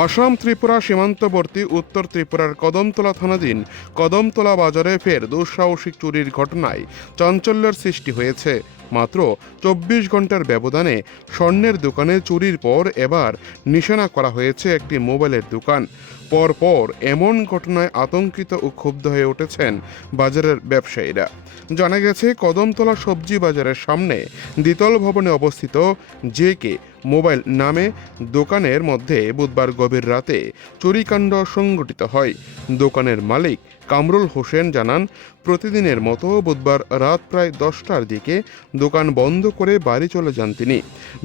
আসাম ত্রিপুরা সীমান্তবর্তী উত্তর ত্রিপুরার কদমতলা থানাধীন কদমতলা বাজারে ফের দুঃসাহসিক চুরির ঘটনায় চাঞ্চল্যের সৃষ্টি হয়েছে। মাত্র ২৪ ঘন্টার ব্যবধানে স্বর্ণের দোকানে চুরির পর এবার নিশানা করা হয়েছে একটি মোবাইলের দোকান। পরপর এমন ঘটনায় আতঙ্কিত ও ক্ষুব্ধ হয়ে উঠেছেন বাজারের ব্যবসায়ীরা। জানা গেছে, কদমতলা সবজি বাজারের সামনে দ্বিতল ভবনে অবস্থিত জেকে মোবাইল নামে দোকানের মধ্যে বুধবার গভীর রাতে চুরিকাণ্ড সংঘটিত হয়। দোকানের মালিক কামরুল হোসেন জানান, প্রতিদিনের মতো বুধবার রাত প্রায় 10টার দিকে দোকান বন্ধ করে বাড়ি চলে যান তিনি।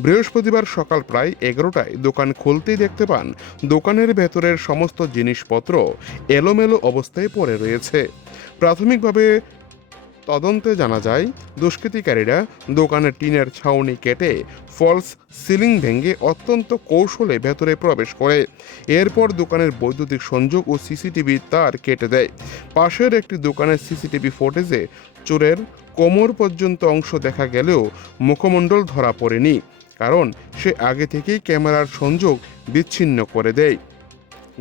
বৃহস্পতিবার সকাল প্রায় 11টায় দোকান খুলতেই দেখতে পান দোকানের ভেতরের সমস্ত জিনিসপত্র এলোমেলো অবস্থায় পড়ে রয়েছে। প্রাথমিকভাবে তদন্তে জানা যায়, দুষ্কৃতিকারীরা দোকানের টিনের ছাউনি কেটে ফলস সিলিং ভেঙে অত্যন্ত কৌশলে ভেতরে প্রবেশ করে। এরপর দোকানের বৈদ্যুতিক সংযোগ ও সিসিটিভি তার কেটে দেয়। পাশের একটি দোকানের সিসিটিভি ফুটেজে চোরের কোমর পর্যন্ত অংশ দেখা গেলেও মুখমণ্ডল ধরা পড়েনি, কারণ সে আগে থেকেই ক্যামেরার সংযোগ বিচ্ছিন্ন করে দেয়।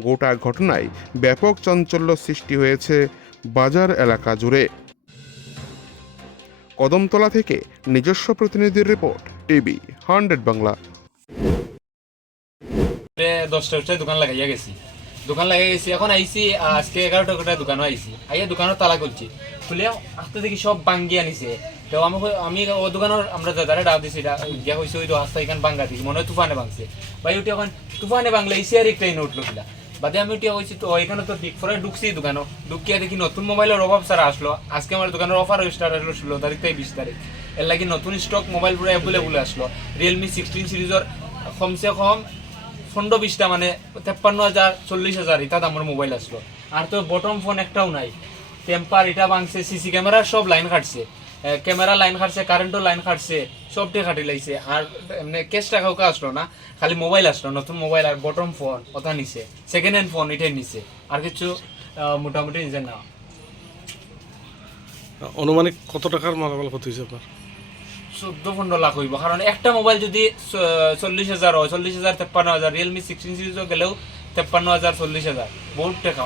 গোটা ঘটনায় ব্যাপক চাঞ্চল্য সৃষ্টি হয়েছে বাজার এলাকা জুড়ে। কদমতলা থেকে নিজস্ব প্রতিনিধির রিপোর্ট, টিভি 100 বাংলা। 10টায় দোকান লাগাইয়া গেছি, এখন আইসি আজকে 11টায় দোকানও আইসি, আইয়া দোকানের তালা খুলছি, খুলে আস্তে দেখি সব ভাঙ্গিয়া নিছে। তো আমি ও দোকানের আমরা দাদারে ডাক দিছি, গিয়া হয়েছে ওই রাস্তা এখানে ভাঙ্গা দিছি, মনে হয় তুফানে ভাঙছে। ভাই উঠে এখন তুফানে ভাঙলে ইসি আর একটা উঠলো কিলা বাদে আমি উঠিয়া হয়েছি। তো এখানে তো পরে ঢুকছি দোকানও, ঢুকিয়া দেখি নতুন মোবাইলের অভাব সারা আসলো। আজকে আমার দোকানের অফার স্টার্ট আসলো 16 তারিখ থেকে 20 তারিখ। এর লাগি নতুন স্টক মোবাইল পুরো অ্যাভেলেবল আসলো। রিয়েলমি 16 সিরিজের কমসে কম 15-20টা, মানে 53,000 40,000 এটা দামের মোবাইল আসলো। আর তো বটম ফোন একটাও নাই। টেম্পার এটা ভাঙছে, সিসি ক্যামেরার সব লাইন কাটছে, ক্যামেরা লাইন কাটছে, কারেন্টও লাইন কাটছে, সবটাই কাটি লাইছে। আর এমনি ক্যাশ টাকাও আসলো না, খালি মোবাইল আসলো, নতুন মোবাইল আর বটম ফোন ওটা নিছে, সেকেন্ড হ্যান্ড ফোন এটাই নিছে। আর কিছু মোটামুটি নিছে না। অনুমানিক কত টাকার মালামাল ক্ষতি হয়েছে আপনার? 14-15 লাখ হইব, কারণ একটা মোবাইল যদি 40,000 হয়, 40,000 53,000, রিয়েলমি 16 সিরিজও গেলেও 53,000 40,000, বহুত টাকা।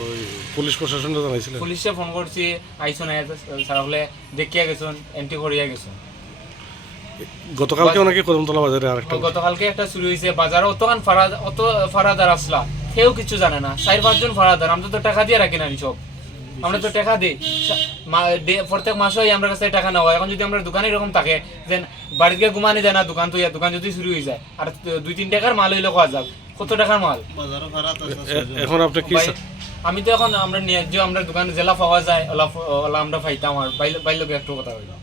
ওই পুলিশ প্রশাসনটা জানাইছিলেন? পুলিশে ফোন করছি, আইসো না সারা হলে দেখিয়া গেছেন, এন্ট্রি করিয়া গেছেন। গতকালকে নাকি কদমতলা বাজারে আরেকটা গতকালকে একটা চুরি হয়েছে বাজারে। অত ফারাদার আসলা, কেউ কিছু জানে না, 4-5 জন ফারাদার। আমরা তো টাকা দিয়ে রাখি না সব, আমরা তো টাকা দিই প্রত্যেক মাসে আমরা কাছে টাকা নেওয়া। এখন যদি আমরা দোকানে এরকম থাকে যে বাড়িতে ঘুমানি যায় না, দোকান যদি চুরি হয়ে যায়, আর 2-3 টাকার মাল হইলে খাওয়া যাক, কত টাকার মাল। এখন আপনি কি? আমি তো এখন আমরা দোকানে জেলা পাওয়া যায়, ওলা আমরা পাইতাম। আর বাইরে একটু কথা হইলাম।